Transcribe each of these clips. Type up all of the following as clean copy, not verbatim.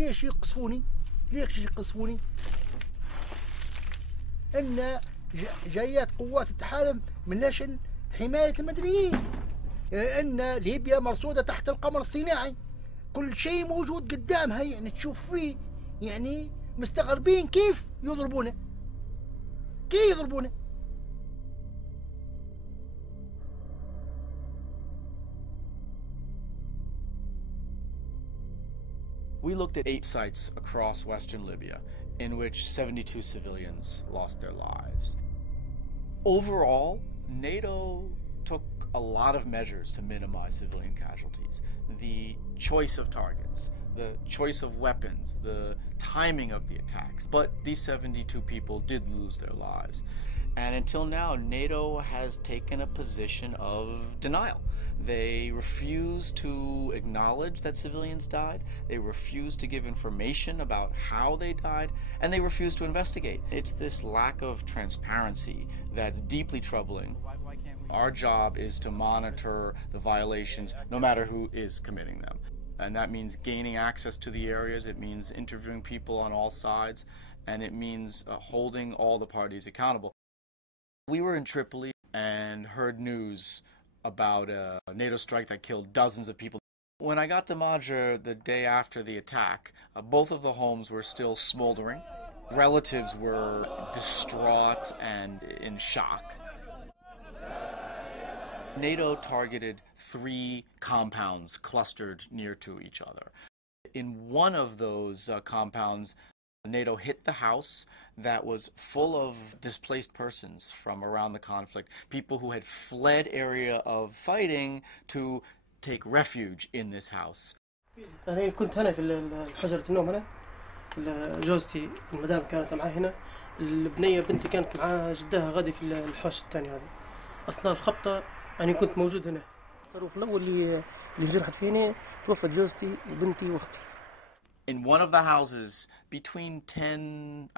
ليش يقصفوني؟ ليش يقصفوني؟ ان جايات قوات التحالف من لجل حماية المدنيين، ان ليبيا مرصودة تحت القمر الصناعي، كل شيء موجود قدامها، يعني تشوف فيه، يعني مستغربين كيف يضربونه، كيف يضربونه. We looked at 8 sites across western Libya in which 72 civilians lost their lives. Overall, NATO took a lot of measures to minimize civilian casualties. The choice of targets, the choice of weapons, the timing of the attacks. But these 72 people did lose their lives. And until now, NATO has taken a position of denial. They refuse to acknowledge that civilians died. They refuse to give information about how they died, and they refuse to investigate. It's this lack of transparency that's deeply troubling. Our job is to monitor the violations, no matter who is committing them. And that means gaining access to the areas, it means interviewing people on all sides, and it means holding all the parties accountable. We were in Tripoli and heard news about a NATO strike that killed dozens of people. When I got to Majer the day after the attack, both of the homes were still smoldering. Relatives were distraught and in shock. NATO targeted 3 compounds clustered near to each other. In one of those compounds, NATO hit the house that was full of displaced persons from around the conflict, people who had fled area of fighting to take refuge in this house. أنا كنت هنا في حجرة النوم هنا، جوزتي المدام كانت معي هنا، البنية بنتي كانت مع جدها غادي في الحوش الثاني هذا. أثناء الخبطة أنا كنت موجود هنا. التصرف الأول اللي جرحت فيني توفت جوزتي وبنتي وأختي. In one of the houses, between 10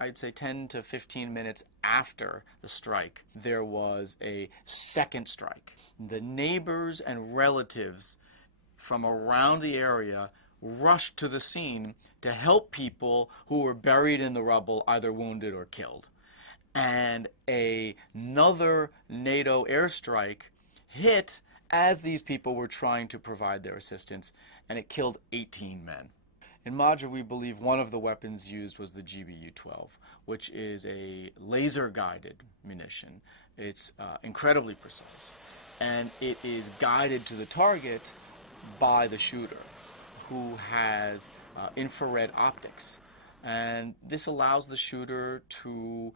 to 15 minutes after the strike, there was a second strike. The neighbors and relatives from around the area rushed to the scene to help people who were buried in the rubble, either wounded or killed. And another NATO airstrike hit as these people were trying to provide their assistance, and it killed 18 men. In Majer, we believe one of the weapons used was the GBU-12, which is a laser-guided munition. It's incredibly precise, and it is guided to the target by the shooter, who has infrared optics. And this allows the shooter to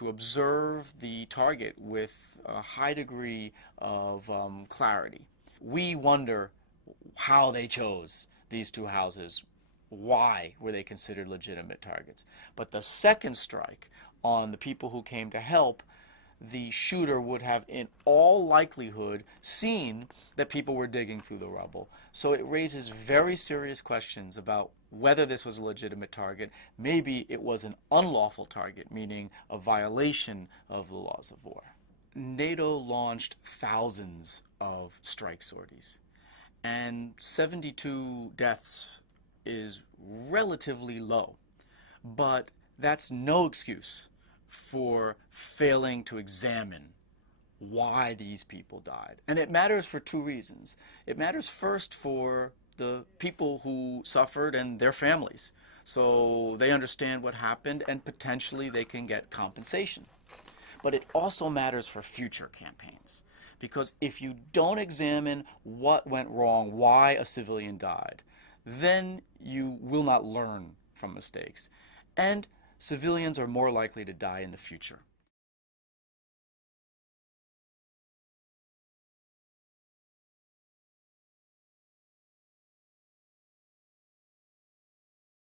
observe the target with a high degree of clarity. We wonder how they chose these 2 houses. Why were they considered legitimate targets? But the second strike on the people who came to help, the shooter would have in all likelihood seen that people were digging through the rubble. So it raises very serious questions about whether this was a legitimate target. Maybe it was an unlawful target, meaning a violation of the laws of war. NATO launched thousands of strike sorties, and 72 deaths is relatively low, but that's no excuse for failing to examine why these people died. And it matters for 2 reasons. It matters first for the people who suffered and their families, so they understand what happened and potentially they can get compensation. But it also matters for future campaigns, because if you don't examine what went wrong, why a civilian died, then you will not learn from mistakes. And civilians are more likely to die in the future.